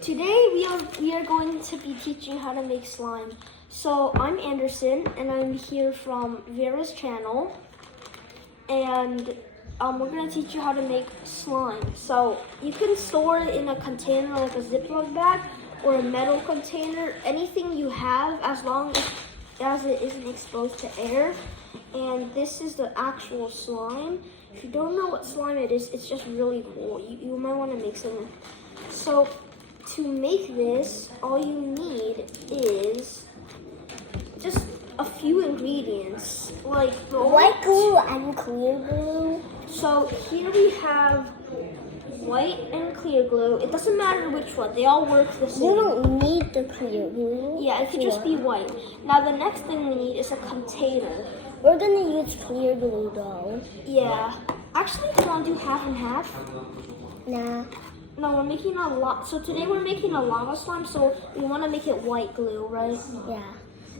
Today we are going to be teaching how to make slime. So I'm Anderson and I'm here from Vera's channel, and we're going to teach you how to make slime. So you can store it in a container like a Ziploc bag or a metal container, anything you have, as long as it isn't exposed to air. And this is the actual slime. If you don't know what slime it is, it's just really cool. You might want to make some. So to make this, all you need is just a few ingredients, like white glue and clear glue. So here we have white and clear glue. It doesn't matter which one; they all work the same. You don't need the clear glue. Yeah, it could just be white. Now the next thing we need is a container. We're gonna use clear glue though. Yeah. Actually, do you want to do half and half? Nah. No, we're making a lot. So today we're making a lava slime, so we want to make it white glue, right? Yeah.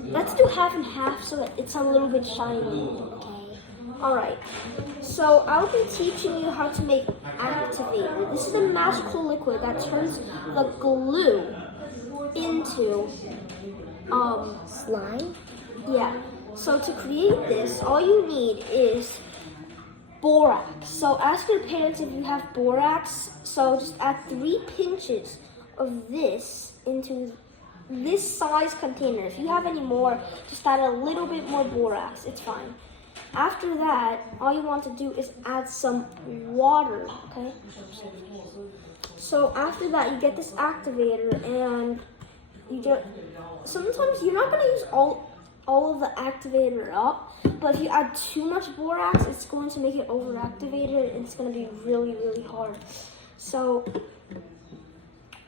Let's do half and half so that it's a little bit shiny. Okay. Alright. So I'll be teaching you how to make activator. This is a magical liquid that turns the glue into slime? Yeah. So to create this, all you need is borax. So ask your parents if you have borax. So just add 3 pinches of this into this size container. If you have any more, just add a little bit more borax. It's fine. After that, all you want to do is add some water, okay? So after that, you get this activator, and you get, sometimes you're not going to use all of the activator up, but if you add too much borax, it's going to make it overactivated, and it's going to be really, really hard. So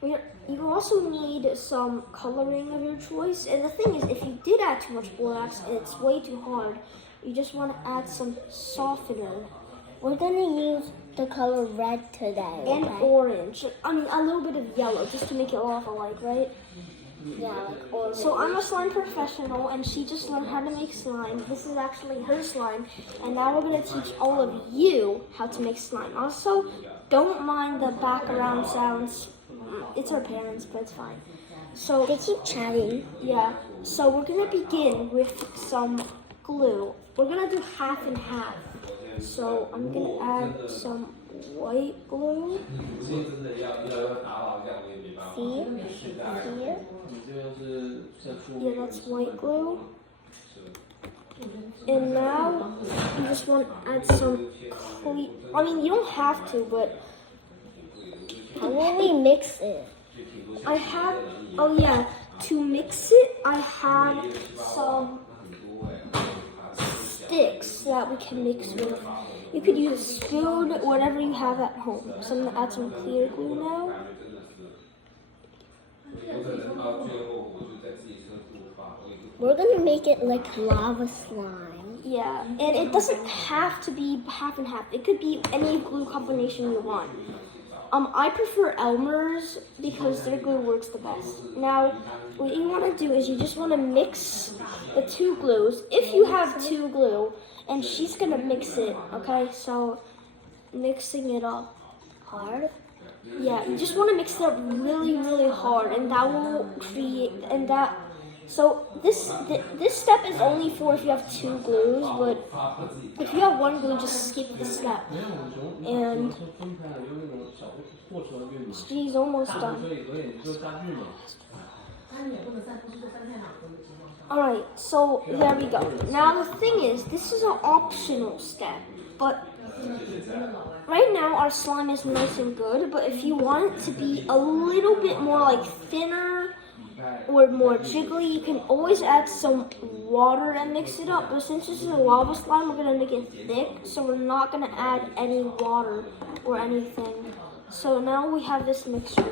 you also need some coloring of your choice. And the thing is, if you did add too much borax and it's way too hard, you just want to add some softener. We're gonna use the color red today. And orange. I mean, a little bit of yellow, just to make it lava-like, right? Yeah, like orange. So I'm a slime professional, and she just learned how to make slime. This is actually her slime, and now we're going to teach all of you how to make slime. Also, don't mind the background sounds. It's our parents, but it's fine. So they keep chatting. Yeah. So we're going to begin with some glue. We're going to do half and half. So I'm going to add some white glue. See? Here? Yeah, that's white glue. And now you just want to add some clear. I mean, you don't have to, but how will we mix it? I have. Oh yeah, to mix it, I have some sticks that we can mix with. You could use a spoon, whatever you have at home. So I'm gonna add some clear glue now. We're gonna make it like lava slime. Yeah, and it doesn't have to be half and half. It could be any glue combination you want. I prefer Elmer's because their glue works the best. Now, what you want to do is you just want to mix the 2 glues. If you have 2 glue, and she's gonna mix it, okay? So, mixing it up hard. Yeah, you just want to mix it up really, really hard, and that will create, and that, so this step is only for if you have 2 glues, but if you have 1 glue, just skip the step. And she's almost done. Alright, so there we go. Now the thing is, this is an optional step, but right now our slime is nice and good, but if you want it to be a little bit more like thinner or more jiggly, you can always add some water and mix it up. But since this is a lava slime, we're going to make it thick, so we're not going to add any water or anything. So now we have this mixture.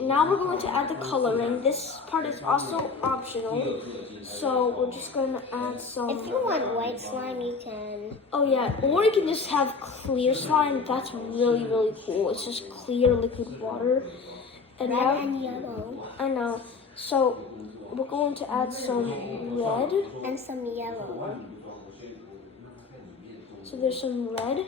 Now we're going to add the coloring. This part is also optional, so we're just going to add some. If you want white slime, you can. Oh yeah, or you can just have clear slime. That's really, really cool. It's just clear liquid water. And red now, and yellow. I know. So we're going to add some red and some yellow. So there's some red.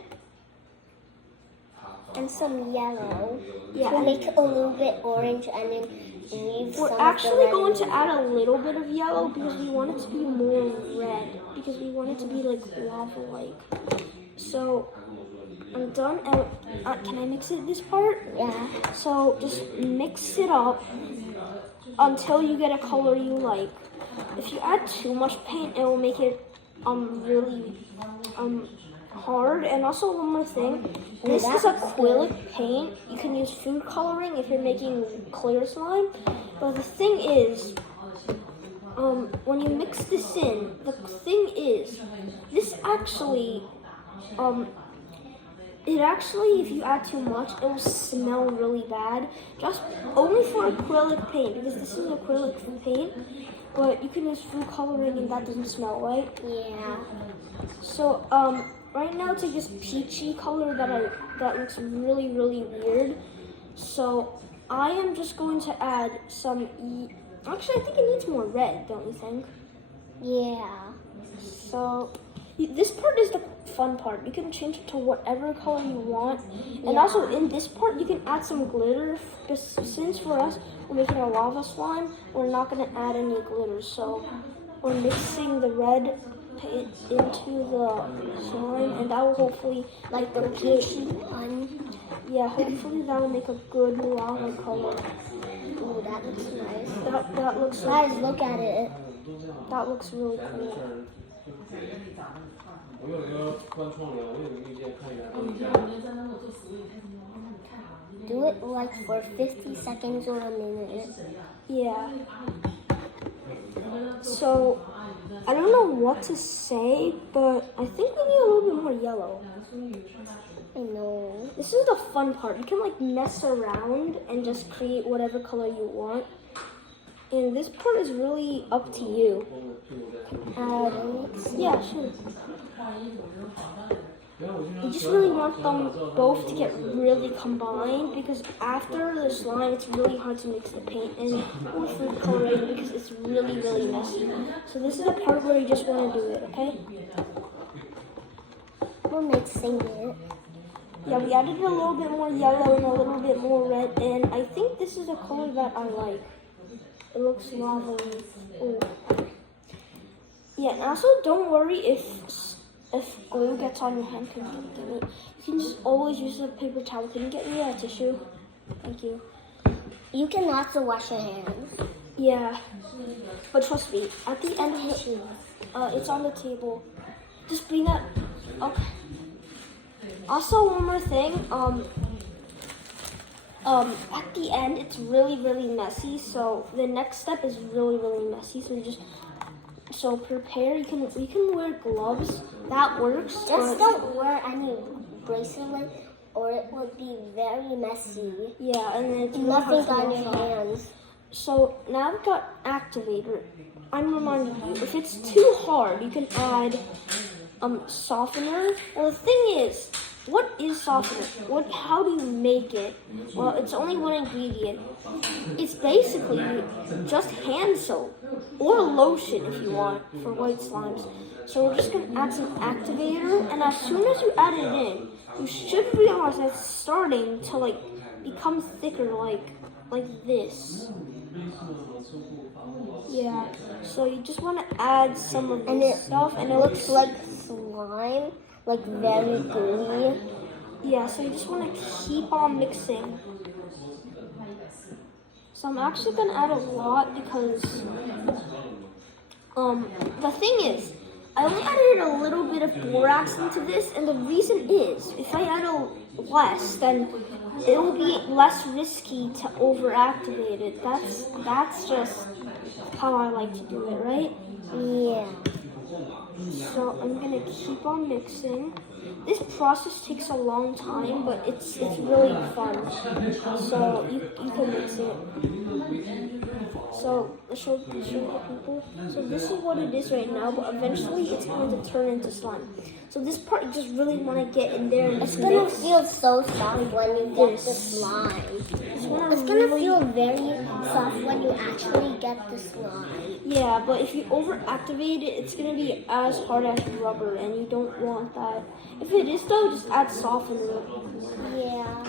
and some yellow Yeah, to and make it a little bit orange, and then leave some we're of the actually red going in to it. add a little bit of yellow because we want it to be more red. Because we want it to be like lava-like. So I'm done. And can I mix it this part? Yeah. So just mix it up until you get a color you like. If you add too much paint, it will make it really hard. And also one more thing, this is acrylic paint. You can use food coloring if you're making clear slime. But the thing is, when you mix this in, the thing is, this actually, if you add too much, it will smell really bad. Just only for acrylic paint, because this is acrylic paint. But you can use food coloring and that doesn't smell, right? Yeah. So, right now it's like this peachy color that looks really, really weird. So, I am just going to add some, actually I think it needs more red, don't you think? Yeah. So, this part is the fun part. You can change it to whatever color you want. And Yeah. also in this part, you can add some glitter. Since for us, we're making a lava slime, we're not going to add any glitter. So, we're mixing the red paint into the slime, and that will hopefully, Like the peachy one. yeah, hopefully that will make a good lava color. Ooh, that looks nice. That looks Guys, look at it. that looks really cool. Do it like for 50 seconds or a minute. Yeah. So, I don't know what to say, but I think we need a little bit more yellow. I know. This is the fun part. You can like mess around and just create whatever color you want. And this part is really up to you. Yeah, sure. You just really want them both to get really combined because after the slime, it's really hard to mix the paint in or food coloring because it's really, really messy. So this is the part where you just want to do it, okay? We're mixing it. Yeah, we added a little bit more yellow and a little bit more red, and I think this is a color that I like. It looks lava-y. Ooh. Yeah, and also don't worry if glue gets on your hand. You can just always use a paper towel. Can you get me a tissue? Thank you. You can also wash your hands. Yeah, but trust me, at the end of it, it's on the table. Just bring that. Okay. Also, one more thing. At the end, it's really, really messy. So the next step is really, really messy. So prepare. You can wear gloves. That works. Just don't wear any bracelet, or it would be very messy. Yeah, and then it's really Nothing hard on to your wash off. hands. So now we've got activator. I'm reminding you, if it's too hard, you can add softener. Well, the thing is, what is softener? How do you make it? Well, it's only one ingredient. It's basically just hand soap or lotion if you want for white slimes. So we're just gonna add some activator, and as soon as you add it in, you should realize that it's starting to like become thicker, like this. Yeah. So you just want to add some of this stuff, and it looks like slime, like very gooey. Yeah, so you just want to keep on mixing. So I'm actually going to add a lot because, the thing is, I only added a little bit of borax into this, and the reason is, if I add less, then it will be less risky to over-activate it. That's just how I like to do it, right? Yeah. So I'm gonna keep on mixing. This process takes a long time, but it's really fun. So you can mix it. So show the people. So this is what it is right now, but eventually it's going to turn into slime. So this part you just really want to get in there and It's gonna feel so soft when you get the This. slime. It's It's gonna feel very soft when you actually get the slime. Yeah, but if you overactivate it, it's gonna be as hard as rubber, and you don't want that. If it is though, just add softener. Yeah.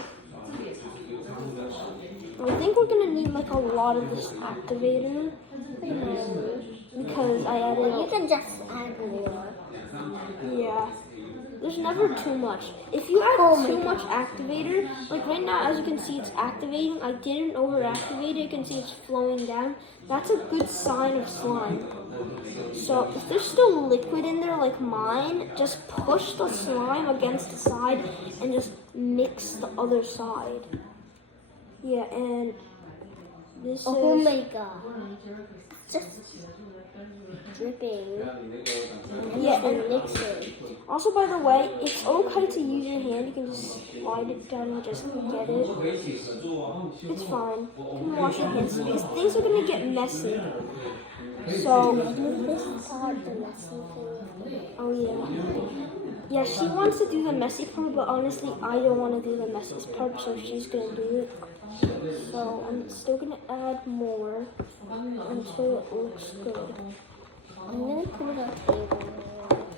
I think we're gonna need like a lot of this activator because I added. You can just add more. Yeah. There's never too much. If you add too much activator, like right now, as you can see, it's activating. I didn't overactivate it. You can see it's flowing down. That's a good sign of slime. So if there's still liquid in there, like mine, just push the slime against the side and just mix the other side. Yeah, and this Oh is... my god. It's just dripping. Yeah, and mix it. also, by the way, it's okay to use your hand. You can just slide it down and just get it. It's fine. You can wash your hands because things are going to get messy. So, This part, the messy thing. oh yeah. Yeah, she wants to do the messy part, but honestly, I don't want to do the messy part, so she's going to do it. So, I'm still going to add more until it looks good. I'm gonna put it on the table.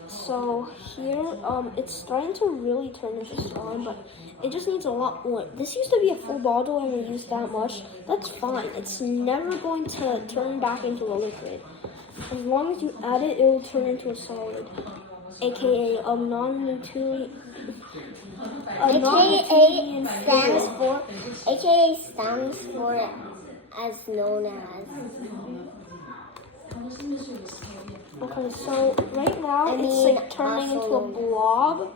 So here, it's starting to really turn into slime, but it just needs a lot more. This used to be a full bottle and we used that much. That's fine. It's never going to turn back into a liquid. As long as you add it, it will turn into a solid, aka a non-Newtonian. AKA stands for as known as. Okay, so right now it's like turning into a blob.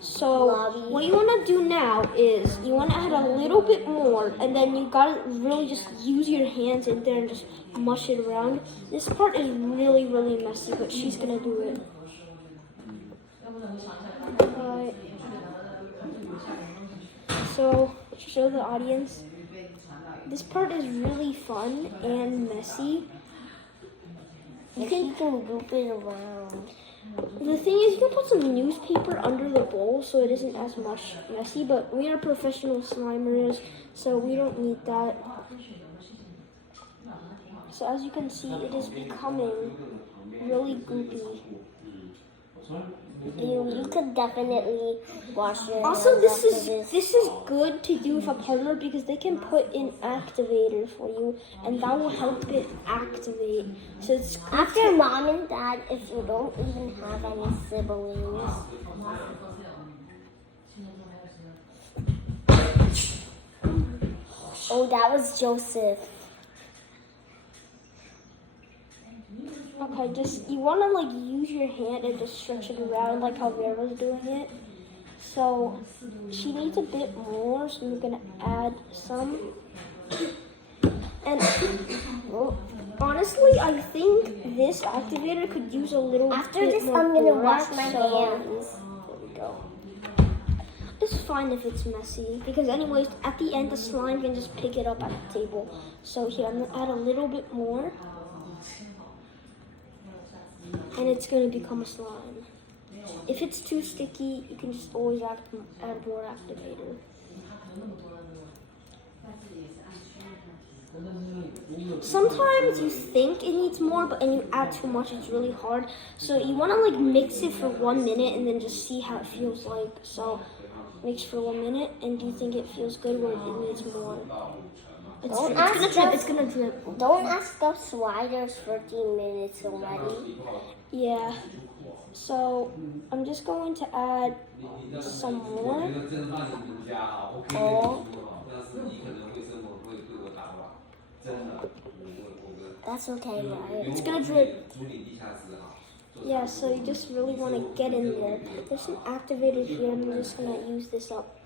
So what you want to do now is you want to add a little bit more, and then you gotta really just use your hands in there and just mush it around. This part is really, really messy, but she's gonna do it. Alright. So show the audience. This part is really fun and messy. You can loop it around. The thing is, you can put some newspaper under the bowl so it isn't as much messy, but we are professional slimers, so we don't need that. So as you can see, it is becoming really goopy. You could definitely wash your Also, hands this is good to do with a partner because they can put in activator for you, and that will help it activate. So it's good after mom and dad, if you don't even have any siblings. Oh, that was Joseph. Okay, just you want to like use your hand and just stretch it around like how Vera's doing it. So she needs a bit more, so we're gonna add some. And honestly, I think this activator could use a little. After bit this, more I'm gonna borax, wash my so hands. There we go. It's fine if it's messy because anyways, at the end the slime can just pick it up at the table. So here, I'm gonna add a little bit more. And it's going to become a slime. If it's too sticky, you can just always add more activator. Sometimes you think it needs more, but when you add too much, it's really hard. So you want to like mix it for 1 minute and then just see how it feels like. So mix for 1 minute, and do you think it feels good or it needs more? It's gonna drip. Don't ask us why there's 13 minutes already. Yeah. So I'm just going to add some more. Oh. That's okay, right? It's gonna drip. Yeah, so you just really want to get in there. There's some activator here, and I'm just gonna use this up.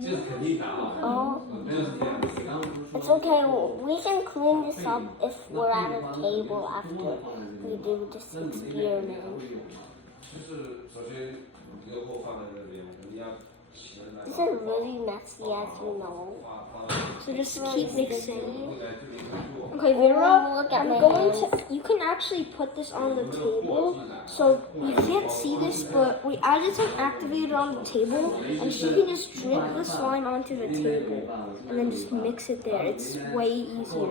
Oh, it's okay. We can clean this up if we're at a table after we do this experiment. This is really messy, as you know. So just Really keep sticky. mixing. Okay, Vera, Look at I'm my going hands. to, you can actually put this on the table. So you can't see this, but we added some activator on the table, and she can just drip the slime onto the table and then just mix it there. It's way easier.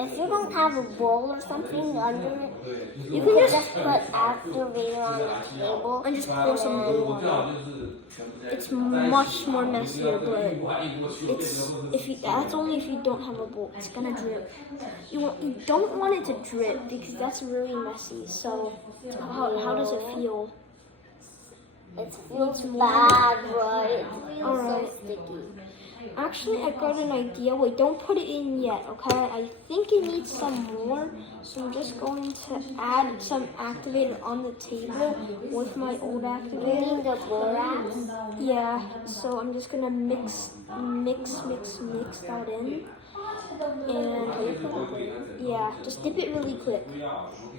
If you don't have a bowl or something under it, You you can can just just put activator on the table and just pour some glue on it. It's much more messier, but it's that's only if you don't have a bowl. It's gonna drip. You don't want it to drip because that's really messy. So how does it feel? It feels bad, right? It feels so Alright. sticky. Actually, I got an idea. Wait, don't put it in yet, okay? I think it needs some more. So I'm just going to add some activator on the table with my old activator. Meaning the borax. Yeah, so I'm just gonna mix that in. And yeah, just dip it really quick.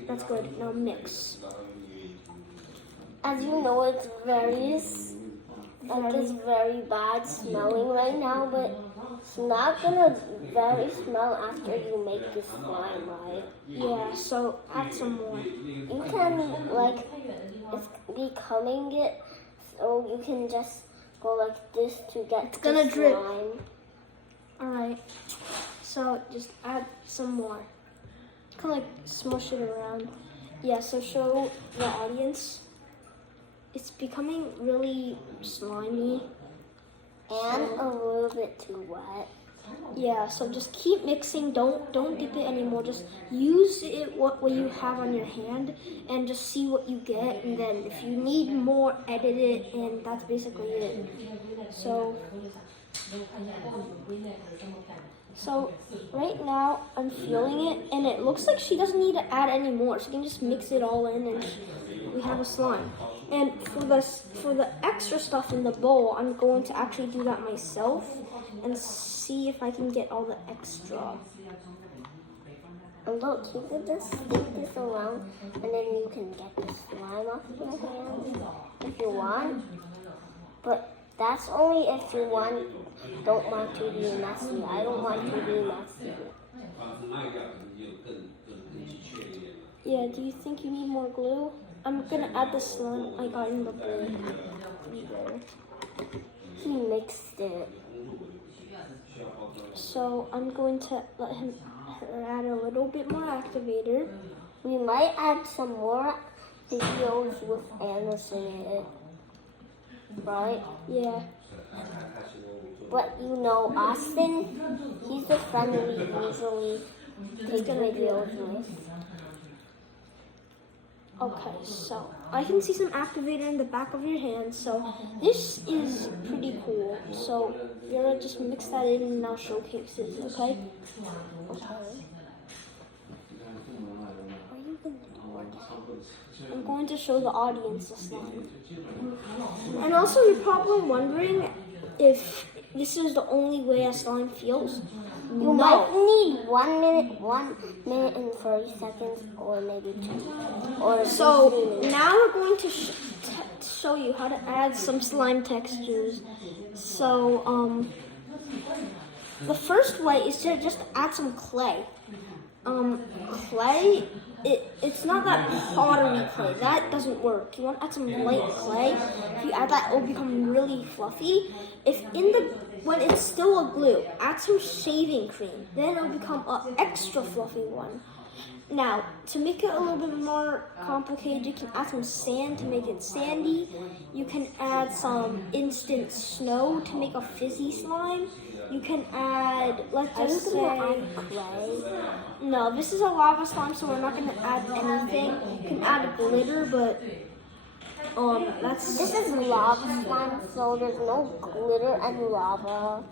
That's good. Now mix. As you know, it's very bad smelling right now, but it's not gonna very smell after you make the slime, right? Yeah, so add some more. You can it's becoming it, so you can just go like this to get It's gonna the drip. slime. Alright, so just add some more. Kind of like smush it around. Yeah, so show the audience. It's becoming really slimy. And a little bit too wet. Yeah, so just keep mixing. Don't dip it anymore. Just use it what you have on your hand and just see what you get. And then if you need more, edit it. And that's basically it. So right now I'm feeling it, and it looks like she doesn't need to add any more. She can just mix it all in, and we have a slime. And for the extra stuff in the bowl, I'm going to actually do that myself and see if I can get all the extra. And look, you can just stick this around, and then you can get the slime off your hand if you want. But that's only if you don't want to be messy. I don't want to be messy. Yeah, do you think you need more glue? I'm gonna add the slime I got in the bowl. He mixed it. So I'm going to let her add a little bit more activator. We might add some more videos with S.A.S.S in it. Right? Yeah. But you know, Austin, he's the friend we usually take videos with. Okay, so I can see some activator in the back of your hand, so this is pretty cool. So Vera, just mix that in and I'll showcase it, okay? I'm going to show the audience the slime. And also, you're probably wondering if this is the only way a slime feels. You might need 1 minute and 30 seconds, or maybe 2. Or So 15 minutes. now we're going to show you how to add some slime textures. So the first way is to just add some clay. Clay, it's not that pottery clay. That doesn't work. You want to add some light clay. If you add that, it will become really fluffy. When it's still a glue, add some shaving cream. Then it'll become an extra fluffy one. Now, to make it a little bit more complicated, you can add some sand to make it sandy. You can add some instant snow to make a fizzy slime. You can add, let's just say, clay. no, this is a lava slime, so we're not going to add anything. You can add glitter, but This is lava slime, so there's no glitter and lava.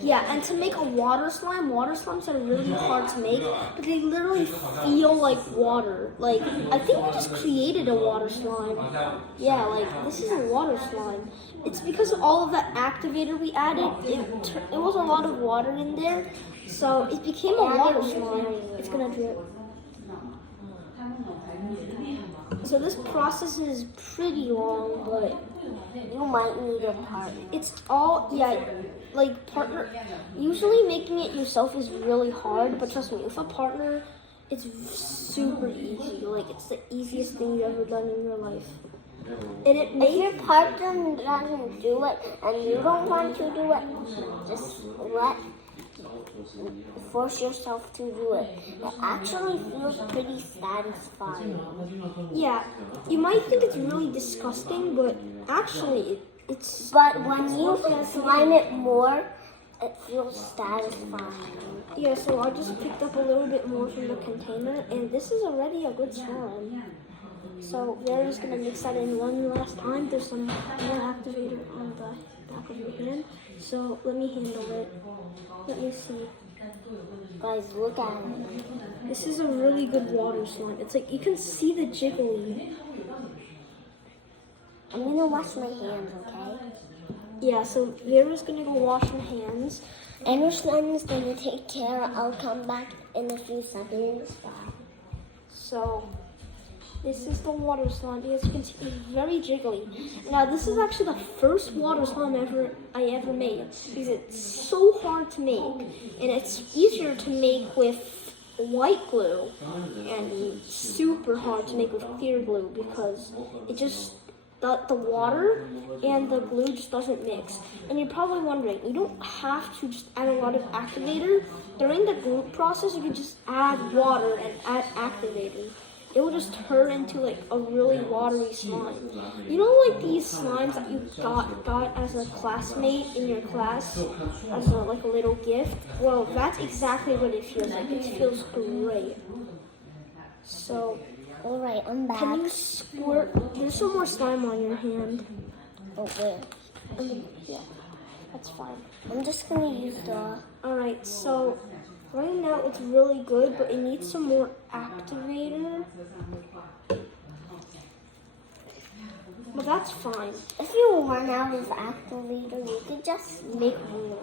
yeah, and to make a water slimes are really hard to make, but they literally feel like water. Like, I think we just created a water slime. Yeah, like, this is a water slime. It's because of all of that activator we added, it was a lot of water in there, so it became a water slime. It's gonna drip. So this process is pretty long, but you might need a partner. It's all, yeah, like partner. Usually making it yourself is really hard, but trust me, with a partner, it's super easy. Like, it's the easiest thing you've ever done in your life. And it If your partner doesn't do it and you don't want to do it, just force yourself to do it. It actually feels pretty satisfying. Yeah, you might think it's really disgusting, but actually, it's. But when you slime it more, it feels satisfying. Yeah, so I just picked up a little bit more from the container, and this is already a good slime. So we're just gonna mix that in one last time. There's some more activator on the back of your hand. So let me handle it. Let me see. Guys, look at it. This is a really good water slime. It's like you can see the jiggly. I'm gonna wash my hands, okay? Yeah, so Vera's gonna go wash her hands. And her slime is gonna take care. I'll come back in a few seconds. So this is the water slime. As you can see, it's very jiggly. Now this is actually the first water slime I ever made because it's so hard to make, and it's easier to make with white glue and super hard to make with clear glue because it just the water and the glue just doesn't mix. And you're probably wondering, you don't have to just add a lot of activator. During the glue process, you can just add water and add activator. It will just turn into like a really watery slime. You know, like these slimes that you got as a classmate in your class as a little gift? Well, that's exactly what it feels like. It feels great. So, all right, I'm back. can you squirt? There's some more slime on your hand. Oh, where? Yeah, that's fine. I'm just gonna use the. All right, so right now it's really good, but it needs some more activator. But that's fine. If you run out of activator, you could just Make more.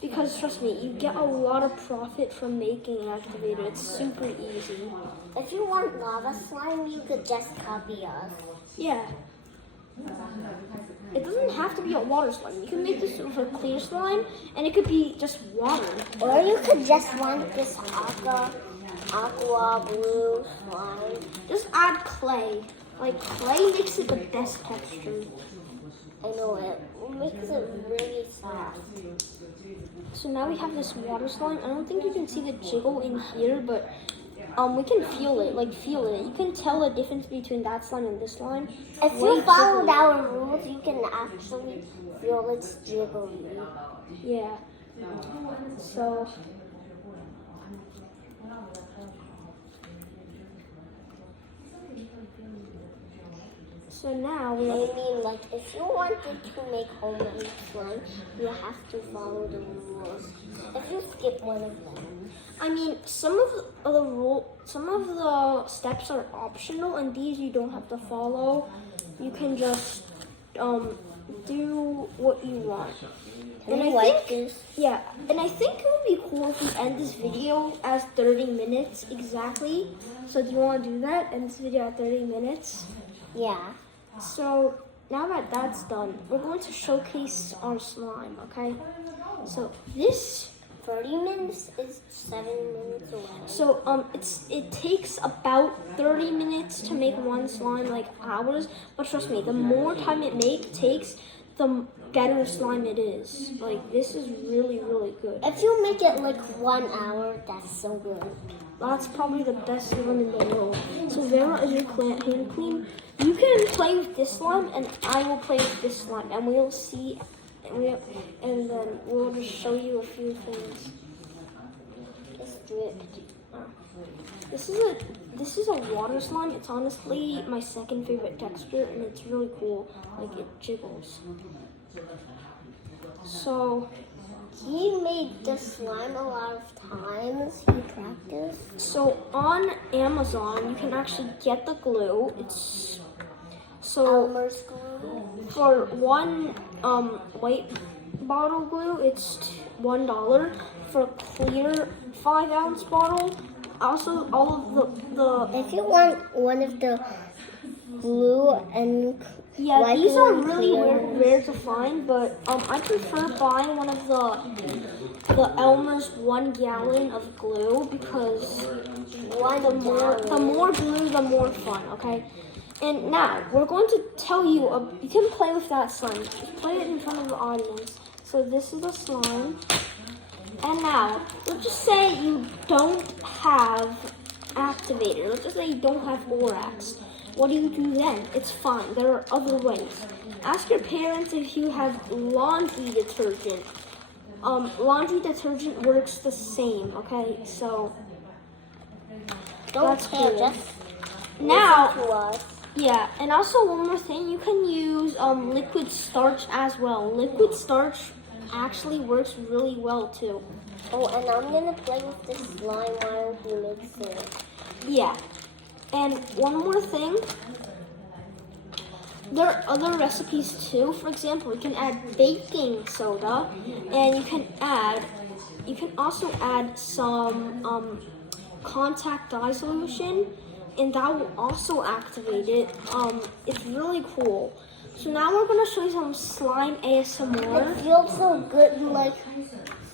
Because trust me, you get a lot of profit from making an activator. It's super easy. If you want lava slime, you could just copy us. Yeah. It doesn't have to be a water slime. You can make this with a clear slime, and it could be just water. Or you could just want this aqua blue slime. Just add clay. Like, clay makes it the best texture. I know it makes it really soft. So now we have this water slime. I don't think you can see the jiggle in here, but we can feel it. You can tell the difference between that slime and this slime. If you followed our rules, you can actually feel it's jiggly. Yeah. So now we I mean, like, if you wanted to make homemade slime, you have to follow the rules. If you skip one of them. I mean, some of the steps are optional, and these you don't have to follow. You can just do what you want. Can I like this? Yeah, and I think it would be cool if we end this video as 30 minutes exactly. So do you want to do that? End this video at 30 minutes? Yeah. So now that that's done, we're going to showcase our slime, okay? So this 30 minutes is 7 minutes away. So it takes about 30 minutes to make one slime, like ours. But trust me, the more time it takes, the better slime it is. Like, this is really, really good. If you make it like 1 hour, that's so good. That's probably the best slime in the world. So Vera, is your hand clean? You can play with this slime, and I will play with this slime, and we'll see. And then we'll just show you a few things. It's dripped. This is a water slime. It's honestly my second favorite texture, and it's really cool. Like, it jiggles. So He made the slime a lot of times. He practiced. So on Amazon, you can actually get the glue. It's Elmer's glue. for one white bottle glue, it's $1. For clear 5-ounce bottle, also all of the If you want one of the glue and Yeah, wiping these are and really clearing. rare to find, but I prefer buying one of the Elmer's 1 gallon of glue because the more glue, the more fun. Okay. And now we're going to tell you. You can play with that slime. Just play it in front of the audience. So this is the slime. And now, let's just say you don't have activator. Let's just say you don't have borax. What do you do then? It's fine. There are other ways. Ask your parents if you have laundry detergent. Laundry detergent works the same, okay? So, that's cool. Just Now, listen to us. yeah, and also one more thing, you can use liquid starch as well. Liquid starch actually works really well too. Oh, and I'm gonna play with this slime while he makes it. Yeah, and one more thing, there are other recipes too. For example, you can add baking soda, and you can also add some contact dye solution, and that will also activate it. It's really cool. So now we're gonna show you some slime ASMR. It feels so good, like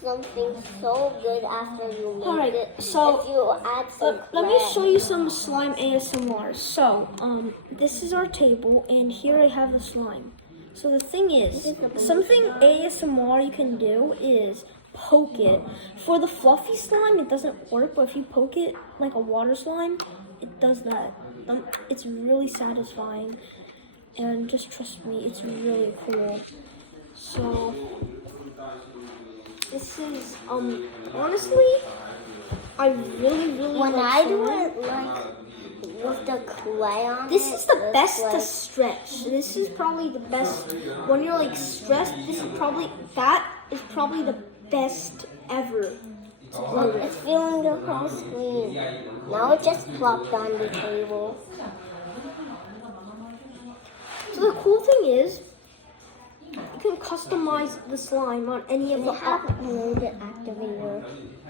something so good after you make Alright, it. so if you add some let me clay. show you some slime ASMR. So, this is our table, and here I have the slime. So the thing is, something ASMR you can do is poke it. For the fluffy slime, it doesn't work, but if you poke it like a water slime, it does that. It's really satisfying, and just trust me, it's really cool. So, this is, honestly, I really When like I do slime. it like with the clay on This it, is the it's best like, to stretch. This is probably the best when you're like stressed. That is probably the best ever. to play with. It's feeling the whole screen. Now it just plopped on the table. So the cool thing is, you can customize the slime on any of We the have a loaded activator.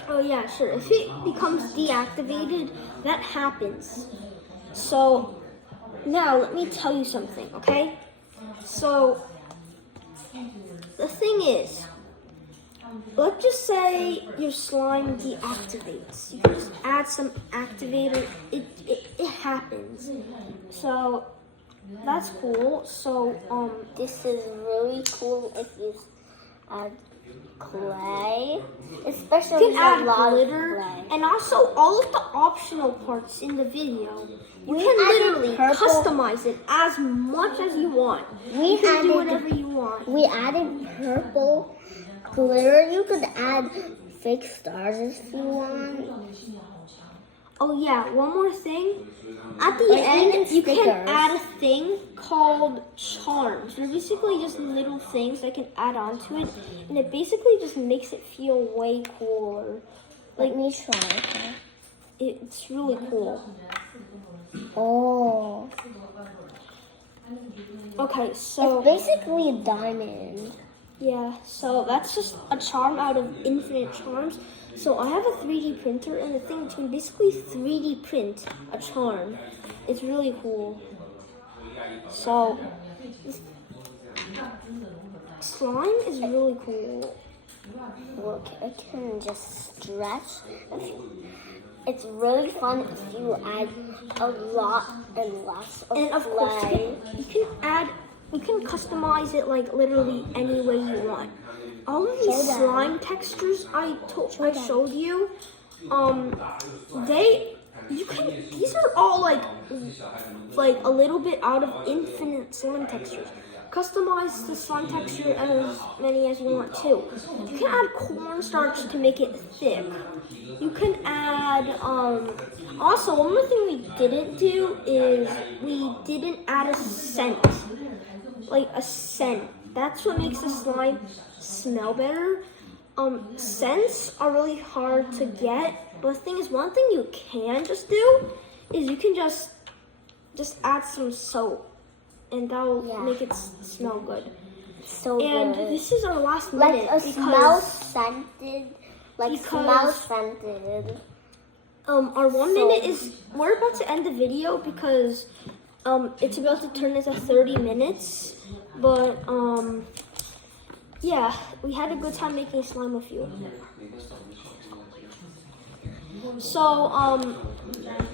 Oh yeah, sure. If it becomes deactivated, that happens. So now let me tell you something, okay? So the thing is, let's just say your slime deactivates. You can just add some activator. It happens. So that's cool. So This is really cool if you add clay, especially you can a add lot glitter of clay. and also all of the optional parts in the video. You We can added literally purple- customize it as much as you want. We You can do added- whatever you want. We added purple glitter. You could add fake stars if you want. Oh yeah, one more thing. At the Or end, even you can stickers. add a thing called charms. They're basically just little things that can add onto it, and it basically just makes it feel way cooler. Let me try. Okay. It's really cool. Oh, Okay, so it's basically a diamond. yeah, so that's just a charm out of infinite charms. So I have a 3D printer, and the thing you can basically 3D print a charm. It's really cool. So this slime is really cool. Look, it can just stretch. It's really fun if you add a lot and lots of And of course, clay. you can customize it like literally any way you want. All of these Show them. slime textures I showed you, these are all like a little bit out of infinite slime textures. Customize the slime texture as many as you want too. You can add cornstarch to make it thick. You can add also one more thing we didn't do is we didn't add a scent. Like a scent. That's what makes the slime smell better. Scents are really hard to get, but the thing is, one thing you can just do is you can just add some soap, and that will make it smell good. So And good. this is our last Like minute a smell scented. Like smell scented. our 1 minute is we're about to end the video because it's about to turn into 30 minutes, but yeah, we had a good time making slime with you. So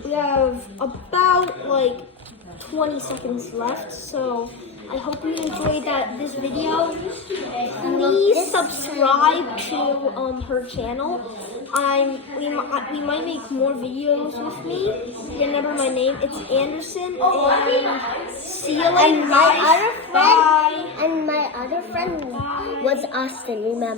we have about like 20 seconds left, so I hope you enjoyed this video. Please subscribe to her channel. We might make more videos with me. Remember my name, it's Anderson, and see you later, guys. And my other friend was Austin, remember.